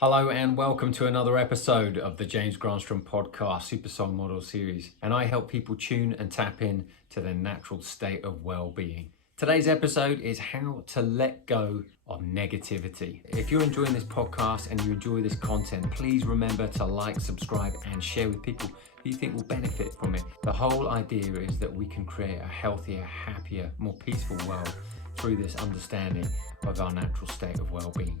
Hello and welcome to another episode of the James Granström podcast Super Song Model series, and I help people tune and tap in to their natural state of well-being. Today's episode is how to let go of negativity. If you're enjoying this podcast and you enjoy this content, please remember to like, subscribe and share with people who you think will benefit from it. The whole idea is that we can create a healthier, happier, more peaceful world through this understanding of our natural state of well-being.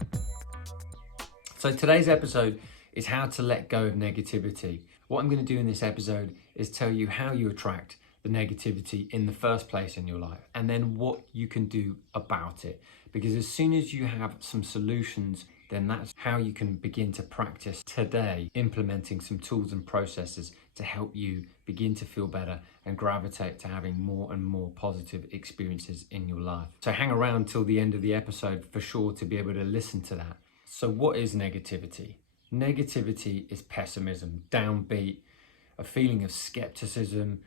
So today's episode is how to let go of negativity. What I'm going to do in this episode is tell you how you attract the negativity in the first place in your life, and then what you can do about it. Because as soon as you have some solutions, then that's how you can begin to practice today, implementing some tools and processes to help you begin to feel better and gravitate to having more and more positive experiences in your life. So hang around till the end of the episode for sure to be able to listen to that. So what is negativity? Negativity is pessimism, downbeat, a feeling of skepticism,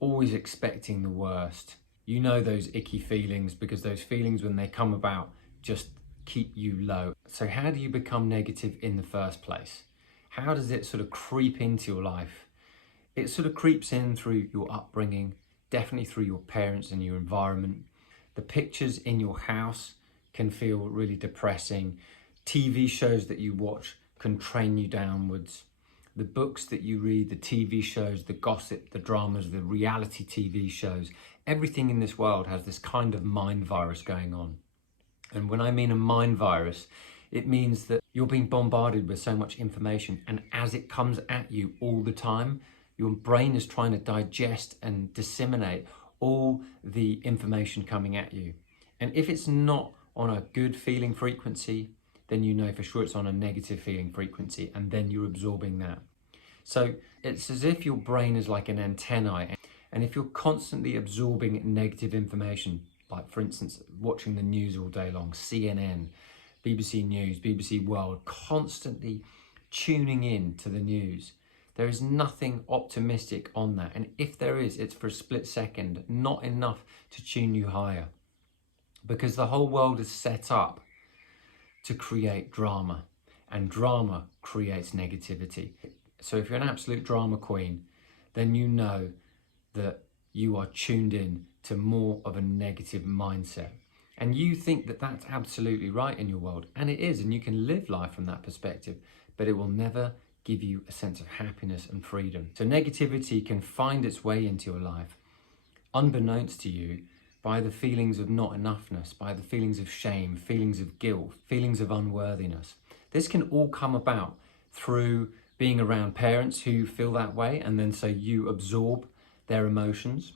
always expecting the worst. You know those icky feelings because those feelings when they come about just keep you low. So how do you become negative in the first place? How does it sort of creep into your life? It sort of creeps in through your upbringing, definitely through your parents and your environment. The pictures in your house can feel really depressing. TV shows that you watch can train you downwards. The books that you read, the TV shows, the gossip, the dramas, the reality TV shows, everything in this world has this kind of mind virus going on. And when I mean a mind virus, it means that you're being bombarded with so much information, and as it comes at you all the time, your brain is trying to digest and disseminate all the information coming at you. And if it's not on a good feeling frequency, then you know for sure it's on a negative feeling frequency, and then you're absorbing that. So it's as if your brain is like an antennae, and if you're constantly absorbing negative information, like for instance, watching the news all day long, CNN, BBC News, BBC World, constantly tuning in to the news, there is nothing optimistic on that. And if there is, it's for a split second, not enough to tune you higher, because the whole world is set up to create drama, and drama creates negativity. So if you're an absolute drama queen, then you know that you are tuned in to more of a negative mindset. And you think that that's absolutely right in your world, and it is, and you can live life from that perspective, but it will never give you a sense of happiness and freedom. So negativity can find its way into your life, unbeknownst to you, by the feelings of not enoughness, by the feelings of shame, feelings of guilt, feelings of unworthiness. This can all come about through being around parents who feel that way, and then so you absorb their emotions.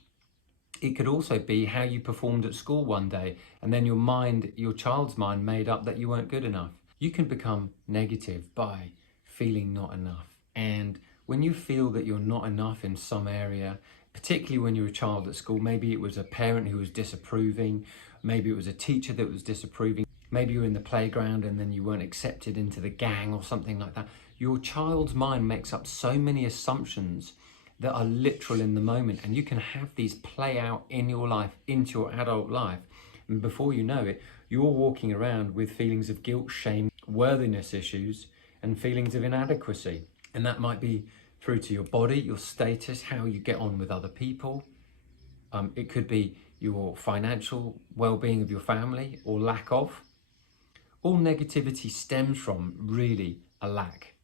It could also be how you performed at school one day, and then your child's mind made up that you weren't good enough. You can become negative by feeling not enough. And when you feel that you're not enough in some area, particularly when you're a child at school, maybe it was a parent who was disapproving, maybe it was a teacher that was disapproving, maybe you were in the playground and then you weren't accepted into the gang or something like that. Your child's mind makes up so many assumptions that are literal in the moment, and you can have these play out in your life, into your adult life, and before you know it, you're walking around with feelings of guilt, shame, worthiness issues, and feelings of inadequacy. And that might be through to your body, your status, how you get on with other people. It could be your financial well-being of your family or lack of. All negativity stems from really a lack.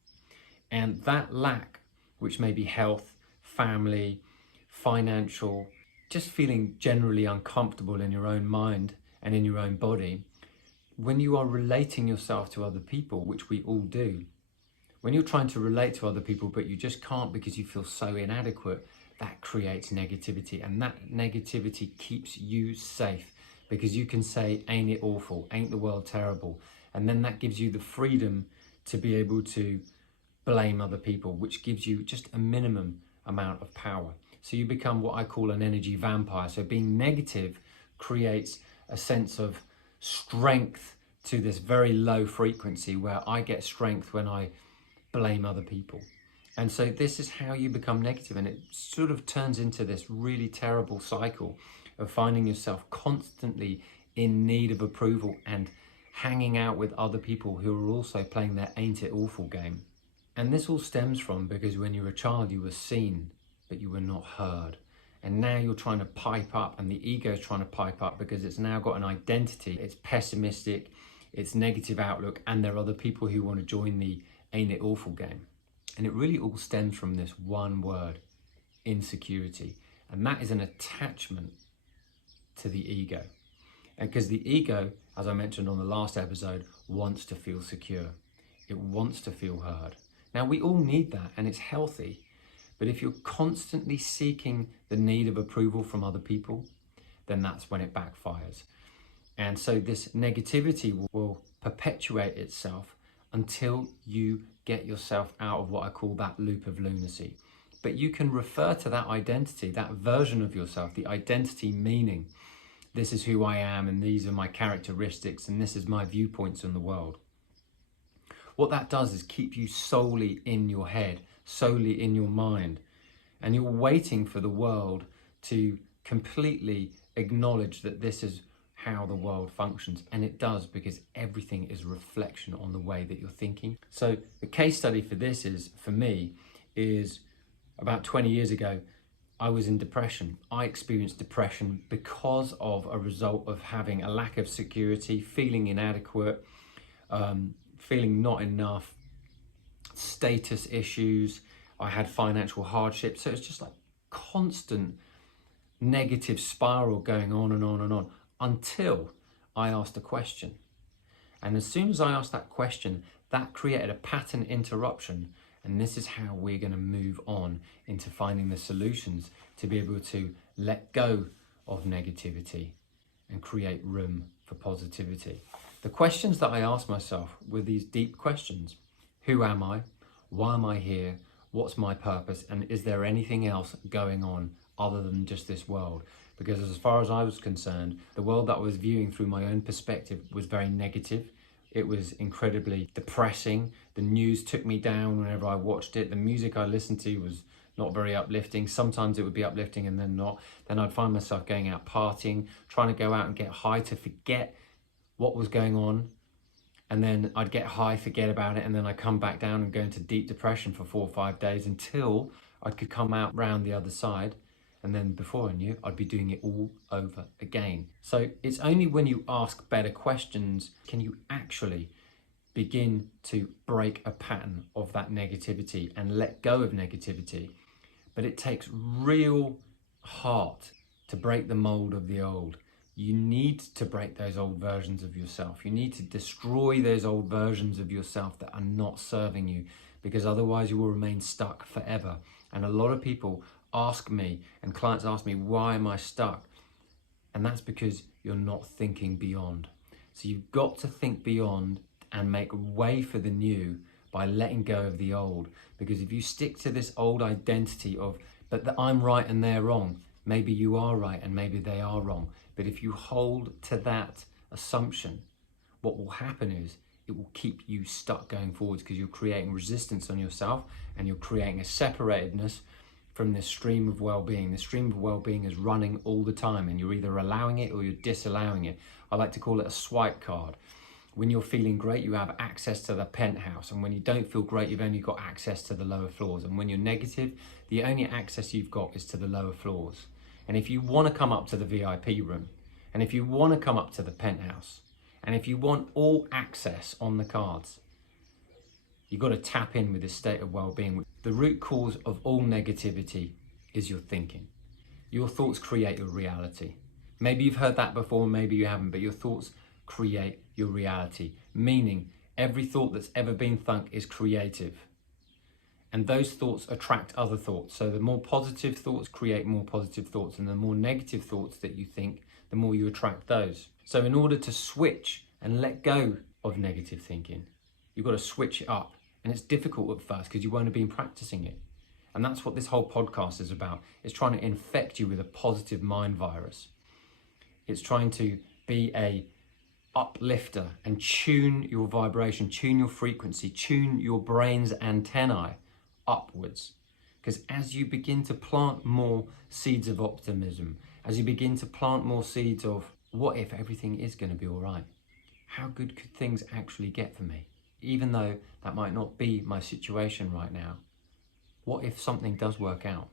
And that lack, which may be health, family, financial, just feeling generally uncomfortable in your own mind and in your own body, when you are relating yourself to other people, which we all do, when you're trying to relate to other people, but you just can't because you feel so inadequate, that creates negativity. And that negativity keeps you safe because you can say, ain't it awful? Ain't the world terrible? And then that gives you the freedom to be able to blame other people, which gives you just a minimum amount of power. So you become what I call an energy vampire. So being negative creates a sense of strength to this very low frequency where I get strength when I blame other people. And so this is how you become negative, and it sort of turns into this really terrible cycle of finding yourself constantly in need of approval and hanging out with other people who are also playing their ain't it awful game. And this all stems from because when you were a child, you were seen, but you were not heard. And now you're trying to pipe up, and the ego is trying to pipe up because it's now got an identity. It's pessimistic, it's negative outlook, and there are other people who want to join the ain't it awful game. And it really all stems from this one word, insecurity. And that is an attachment to the ego. And because the ego, as I mentioned on the last episode, wants to feel secure. It wants to feel heard. Now, we all need that, and it's healthy. But if you're constantly seeking the need of approval from other people, then that's when it backfires. And so this negativity will perpetuate itself until you get yourself out of what I call that loop of lunacy. But you can refer to that identity, that version of yourself, the identity meaning, this is who I am, and these are my characteristics, and this is my viewpoints on the world. What that does is keep you solely in your head, solely in your mind, and you're waiting for the world to completely acknowledge that this is how the world functions. And it does, because everything is a reflection on the way that you're thinking. So the case study for this is, for me, is about 20 years ago, I was in depression. I experienced depression because of a result of having a lack of security, feeling inadequate, feeling not enough, status issues. I had financial hardship. So it's just like constant negative spiral going on and on and on until I asked a question. And as soon as I asked that question, that created a pattern interruption. And this is how we're going to move on into finding the solutions to be able to let go of negativity and create room for positivity. The questions that I asked myself were these deep questions. Who am I? Why am I here? What's my purpose? And is there anything else going on other than just this world? Because as far as I was concerned, the world that I was viewing through my own perspective was very negative. It was incredibly depressing. The news took me down whenever I watched it. The music I listened to was not very uplifting. Sometimes it would be uplifting and then not. Then I'd find myself going out partying, trying to go out and get high to forget what was going on. And then I'd get high, forget about it, and then I'd come back down and go into deep depression for 4 or 5 days until I could come out round the other side. And then before I knew, I'd be doing it all over again. So it's only when you ask better questions can you actually begin to break a pattern of that negativity and let go of negativity. But it takes real heart to break the mold of the old. You need to break those old versions of yourself. You need to destroy those old versions of yourself that are not serving you, because otherwise you will remain stuck forever. And a lot of people ask me, and clients ask me, why am I stuck? And that's because you're not thinking beyond. So you've got to think beyond and make way for the new by letting go of the old. Because if you stick to this old identity of, but that I'm right and they're wrong, maybe you are right and maybe they are wrong. But if you hold to that assumption, what will happen is it will keep you stuck going forwards, because you're creating resistance on yourself and you're creating a separatedness from this stream of well-being. The stream of well-being is running all the time, and you're either allowing it or you're disallowing it. I like to call it a swipe card. When you're feeling great, you have access to the penthouse, and when you don't feel great, you've only got access to the lower floors. And when you're negative, the only access you've got is to the lower floors. And if you want to come up to the VIP room, and if you want to come up to the penthouse, and if you want all access on the cards, you've got to tap in with this state of well-being. The root cause of all negativity is your thinking. Your thoughts create your reality. Maybe you've heard that before, maybe you haven't, but your thoughts create your reality, meaning every thought that's ever been thunk is creative. And those thoughts attract other thoughts. So the more positive thoughts create more positive thoughts, and the more negative thoughts that you think, the more you attract those. So in order to switch and let go of negative thinking, you've got to switch it up. And it's difficult at first because you won't have been practicing it. And that's what this whole podcast is about. It's trying to infect you with a positive mind virus. It's trying to be a uplifter and tune your vibration, tune your frequency, tune your brain's antennae upwards. Because as you begin to plant more seeds of optimism, as you begin to plant more seeds of what if everything is going to be all right? how good could things actually get for me? Even though that might not be my situation right now, what if something does work out?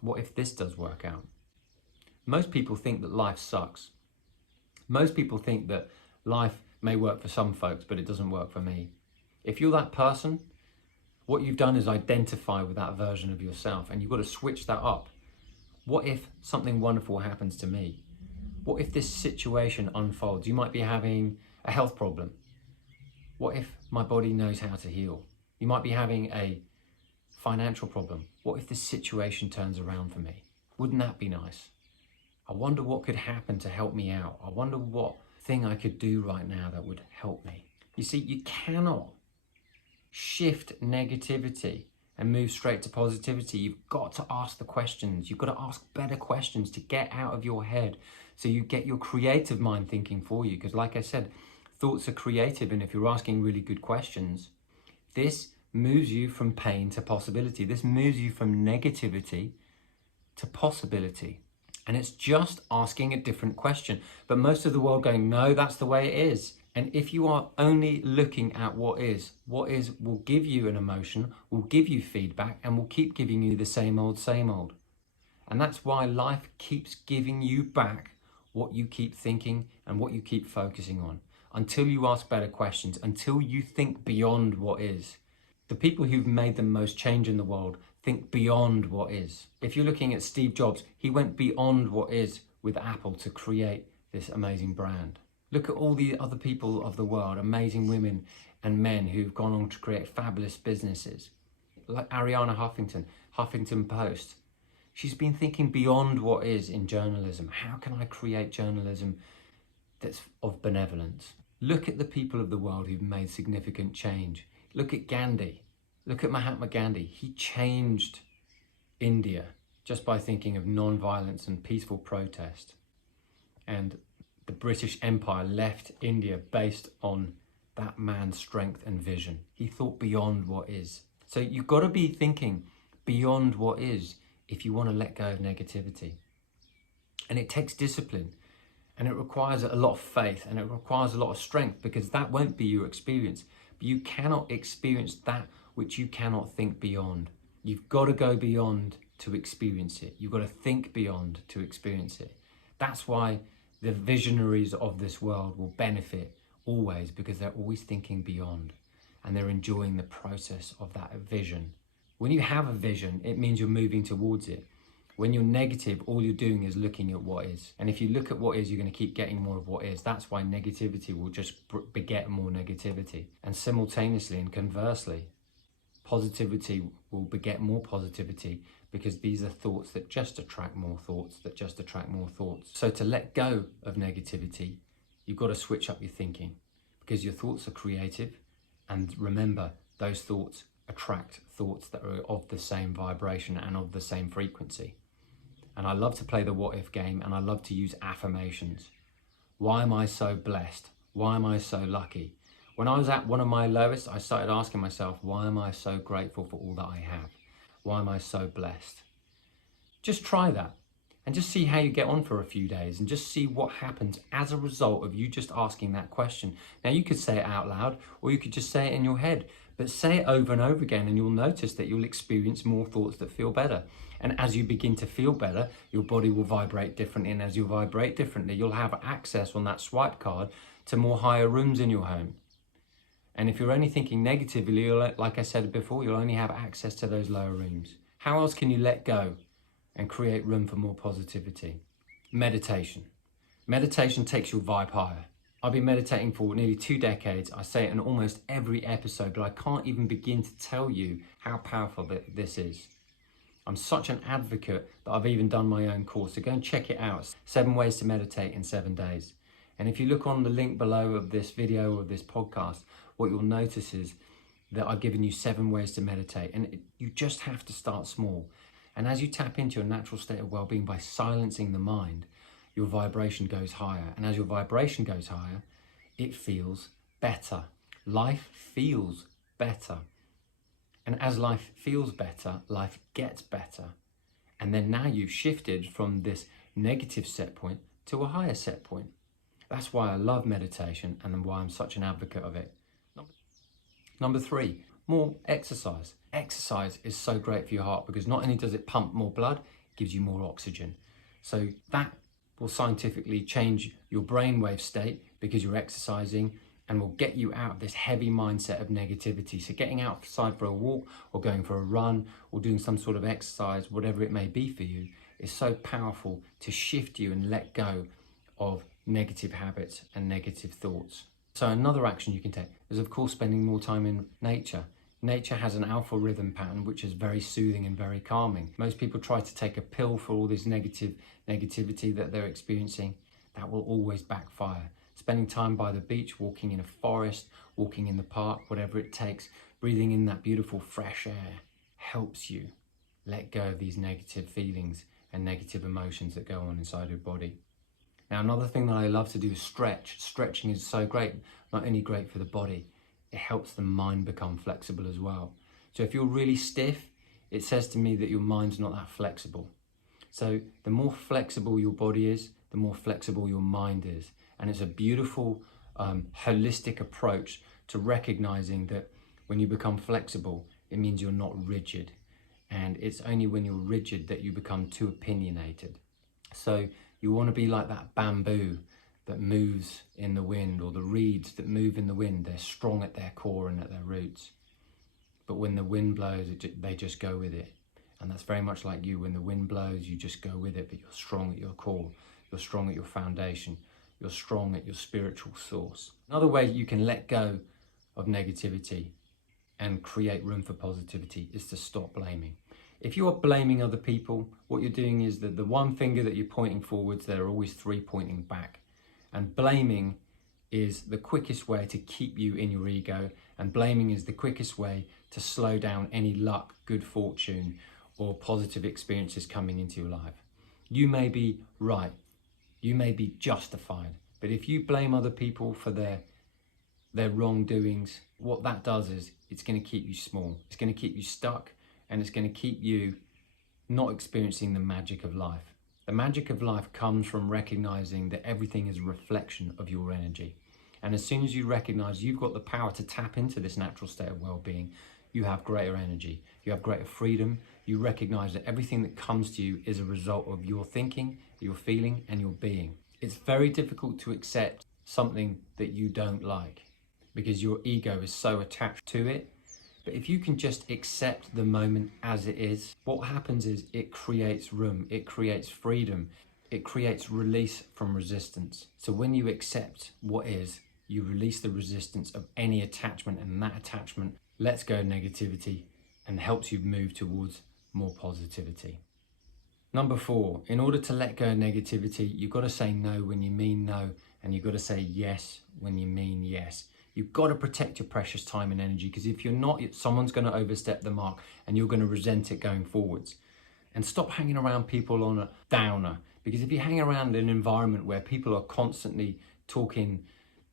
What if this does work out? Most people think that life sucks. Most people think that life may work for some folks, but it doesn't work for me. If you're that person, what you've done is identify with that version of yourself, and you've got to switch that up. What if something wonderful happens to me? What if this situation unfolds? You might be having a health problem. What if my body knows how to heal? You might be having a financial problem. What if this situation turns around for me? Wouldn't that be nice? I wonder what could happen to help me out. I wonder what thing I could do right now that would help me. You see, you cannot shift negativity and move straight to positivity. You've got to ask the questions. You've got to ask better questions to get out of your head, so you get your creative mind thinking for you. Because like I said, thoughts are creative, and if you're asking really good questions, this moves you from pain to possibility. This moves you from negativity to possibility. And it's just asking a different question. But most of the world going, no, that's the way it is. And if you are only looking at what is will give you an emotion, will give you feedback, and will keep giving you the same old, same old. And that's why life keeps giving you back what you keep thinking and what you keep focusing on, until you ask better questions, until you think beyond what is. The people who've made the most change in the world think beyond what is. If you're looking at Steve Jobs, he went beyond what is with Apple to create this amazing brand. Look at all the other people of the world, amazing women and men who've gone on to create fabulous businesses. Like Ariana Huffington, Huffington Post. She's been thinking beyond what is in journalism. How can I create journalism that's of benevolence? Look at the people of the world who've made significant change. Look at Gandhi. Look at Mahatma Gandhi. He changed India just by thinking of non-violence and peaceful protest. And the British Empire left India based on that man's strength and vision. He thought beyond what is. So you've got to be thinking beyond what is if you want to let go of negativity. And it takes discipline, and it requires a lot of faith, and it requires a lot of strength, because that won't be your experience. But you cannot experience that which you cannot think beyond. You've got to go beyond to experience it. You've got to think beyond to experience it. That's why the visionaries of this world will benefit always, because they're always thinking beyond, and they're enjoying the process of that vision. When you have a vision, it means you're moving towards it. When you're negative, all you're doing is looking at what is. And if you look at what is, you're going to keep getting more of what is. That's why negativity will just beget more negativity. And simultaneously and conversely, positivity will beget more positivity, because these are thoughts that just attract more thoughts, that just attract more thoughts. So to let go of negativity, you've got to switch up your thinking, because your thoughts are creative. And remember, those thoughts attract thoughts that are of the same vibration and of the same frequency. And I love to play the what if game, and I love to use affirmations. Why am I so blessed? Why am I so lucky? When I was at one of my lowest, I started asking myself, why am I so grateful for all that I have? Why am I so blessed? Just try that and just see how you get on for a few days, and just see what happens as a result of you just asking that question. Now, you could say it out loud, or you could just say it in your head, but say it over and over again, and you'll notice that you'll experience more thoughts that feel better. And as you begin to feel better, your body will vibrate differently, and as you vibrate differently, you'll have access on that swipe card to more higher rooms in your home. And if you're only thinking negatively, like I said before, you'll only have access to those lower rooms. How else can you let go and create room for more positivity? Meditation. Meditation takes your vibe higher. I've been meditating for nearly 2 decades. I say it in almost every episode, but I can't even begin to tell you how powerful this is. I'm such an advocate that I've even done my own course. So go and check it out. 7 ways to meditate in 7 days. And if you look on the link below of this video or this podcast, what you'll notice is that I've given you 7 ways to meditate. And you just have to start small. And as you tap into your natural state of well-being by silencing the mind, your vibration goes higher. And as your vibration goes higher, it feels better. Life feels better. And as life feels better, life gets better. And then now you've shifted from this negative set point to a higher set point. That's why I love meditation and why I'm such an advocate of it. Number 3, more exercise. Exercise is so great for your heart because not only does it pump more blood, it gives you more oxygen. So that will scientifically change your brainwave state because you're exercising, and will get you out of this heavy mindset of negativity. So getting outside for a walk or going for a run or doing some sort of exercise, whatever it may be for you, is so powerful to shift you and let go of negative habits and negative thoughts. So another action you can take is, of course, spending more time in nature. Nature has an alpha rhythm pattern which is very soothing and very calming. Most people try to take a pill for all this negativity that they're experiencing. That will always backfire. Spending time by the beach, walking in a forest, walking in the park, whatever it takes, breathing in that beautiful fresh air helps you let go of these negative feelings and negative emotions that go on inside your body. Now, another thing that I love to do is stretch. Stretching is so great, not only great for the body, it helps the mind become flexible as well. So if you're really stiff, it says to me that your mind's not that flexible. So the more flexible your body is, the more flexible your mind is. And it's a beautiful, holistic approach to recognizing that when you become flexible, it means you're not rigid. And it's only when you're rigid that you become too opinionated. So you want to be like that bamboo that moves in the wind, or the reeds that move in the wind. They're strong at their core and at their roots. But when the wind blows, they just go with it. And that's very much like you. When the wind blows, you just go with it, but you're strong at your core. You're strong at your foundation. You're strong at your spiritual source. Another way you can let go of negativity and create room for positivity is to stop blaming. If you are blaming other people, what you're doing is that the one finger that you're pointing forwards, there are always 3 pointing back. And blaming is the quickest way to keep you in your ego, and blaming is the quickest way to slow down any luck, good fortune, or positive experiences coming into your life. You may be right, you may be justified, but if you blame other people for their wrongdoings, what that does is it's going to keep you small, it's going to keep you stuck, and it's going to keep you not experiencing the magic of life. The magic of life comes from recognizing that everything is a reflection of your energy. And as soon as you recognize you've got the power to tap into this natural state of well-being, you have greater energy, you have greater freedom, you recognize that everything that comes to you is a result of your thinking, your feeling, and your being. It's very difficult to accept something that you don't like because your ego is so attached to it. But if you can just accept the moment as it is, what happens is it creates room, it creates freedom, it creates release from resistance. So when you accept what is, you release the resistance of any attachment, and that attachment lets go of negativity and helps you move towards more positivity. Number 4, in order to let go of negativity, you've got to say no when you mean no, and you've got to say yes when you mean yes. You've got to protect your precious time and energy, because if you're not, someone's going to overstep the mark and you're going to resent it going forwards. And stop hanging around people on a downer, because if you hang around an environment where people are constantly talking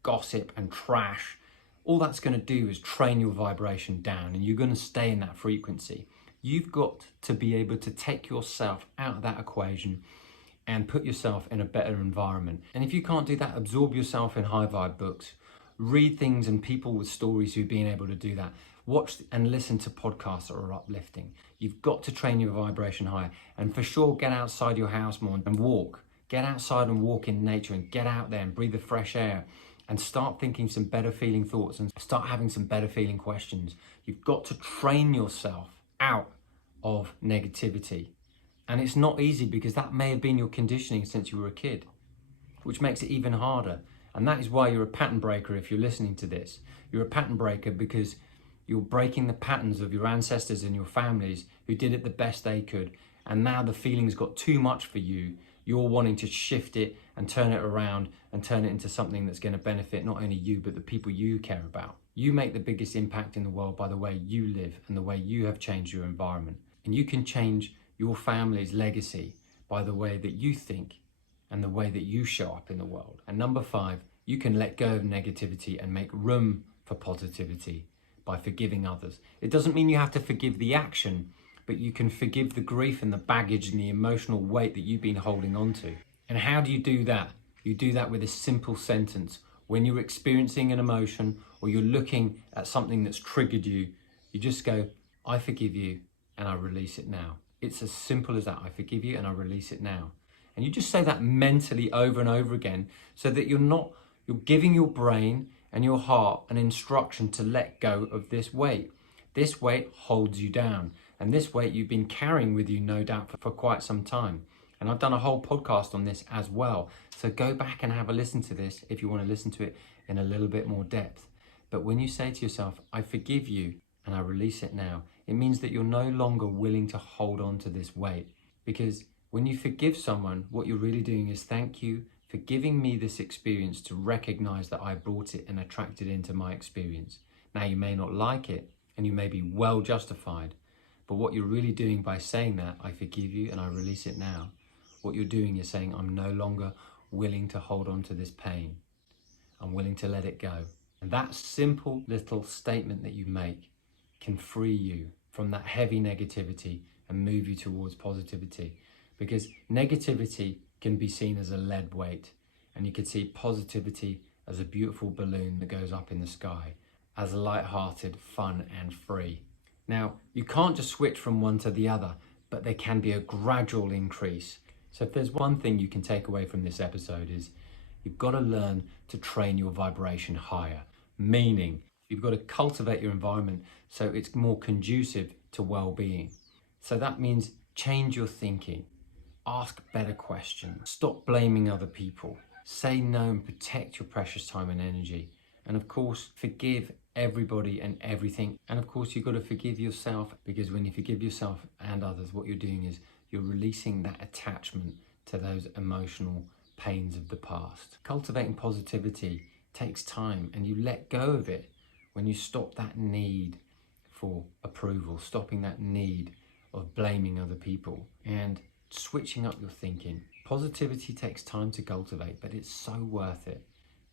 gossip and trash, all that's going to do is train your vibration down, and you're going to stay in that frequency. You've got to be able to take yourself out of that equation and put yourself in a better environment. And if you can't do that, absorb yourself in high vibe books. Read things and people with stories who've been able to do that. Watch and listen to podcasts that are uplifting. You've got to train your vibration higher. And for sure, get outside your house more and walk. Get outside and walk in nature, and get out there and breathe the fresh air, and start thinking some better feeling thoughts and start having some better feeling questions. You've got to train yourself out of negativity. And it's not easy, because that may have been your conditioning since you were a kid, which makes it even harder. And that is why you're a pattern breaker. If you're listening to this, you're a pattern breaker because you're breaking the patterns of your ancestors and your families who did it the best they could. And now the feeling's got too much for you. You're wanting to shift it and turn it around and turn it into something that's going to benefit not only you, but the people you care about. You make the biggest impact in the world by the way you live and the way you have changed your environment. And you can change your family's legacy by the way that you think and the way that you show up in the world. And number 5, you can let go of negativity and make room for positivity by forgiving others. It doesn't mean you have to forgive the action, but you can forgive the grief and the baggage and the emotional weight that you've been holding on to. And how do you do that? You do that with a simple sentence. When you're experiencing an emotion or you're looking at something that's triggered you, you just go, I forgive you and I release it now. It's as simple as that. I forgive you and I release it now. And you just say that mentally over and over again so that you're giving your brain and your heart an instruction to let go of this weight. This weight holds you down, and this weight you've been carrying with you, no doubt, for quite some time. And I've done a whole podcast on this as well. So go back and have a listen to this if you want to listen to it in a little bit more depth. But when you say to yourself, I forgive you and I release it now, it means that you're no longer willing to hold on to this weight. Because when you forgive someone, what you're really doing is thank you for giving me this experience to recognize that I brought it and attracted it into my experience. Now, you may not like it and you may be well justified, but what you're really doing by saying that, I forgive you and I release it now, what you're doing is saying, I'm no longer willing to hold on to this pain. I'm willing to let it go. And that simple little statement that you make can free you from that heavy negativity and move you towards positivity. Because negativity can be seen as a lead weight, and you can see positivity as a beautiful balloon that goes up in the sky, as light-hearted, fun and free. Now, you can't just switch from one to the other, but there can be a gradual increase. So if there's one thing you can take away from this episode is you've got to learn to train your vibration higher, meaning you've got to cultivate your environment so it's more conducive to well-being. So that means change your thinking. Ask better questions. Stop blaming other people. Say no and protect your precious time and energy. And of course, forgive everybody and everything. And of course, you've got to forgive yourself, because when you forgive yourself and others, what you're doing is you're releasing that attachment to those emotional pains of the past. Cultivating positivity takes time, and you let go of it when you stop that need for approval, stopping that need of blaming other people, and switching up your thinking. Positivity takes time to cultivate, but it's so worth it.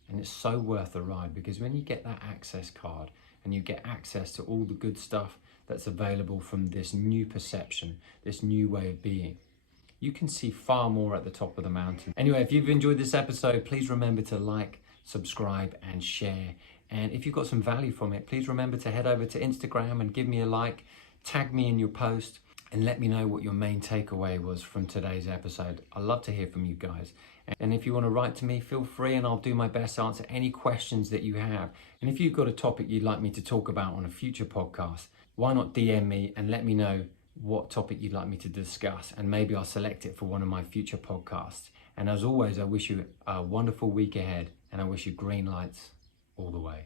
And it's so worth the ride, because when you get that access card and you get access to all the good stuff that's available from this new perception, this new way of being, you can see far more at the top of the mountain. Anyway, if you've enjoyed this episode, please remember to like, subscribe and share. And if you've got some value from it, please remember to head over to Instagram and give me a like, tag me in your post, and let me know what your main takeaway was from today's episode. I'd love to hear from you guys. And if you want to write to me, feel free, and I'll do my best to answer any questions that you have. And if you've got a topic you'd like me to talk about on a future podcast, why not DM me and let me know what topic you'd like me to discuss, and maybe I'll select it for one of my future podcasts. And as always, I wish you a wonderful week ahead, and I wish you green lights all the way.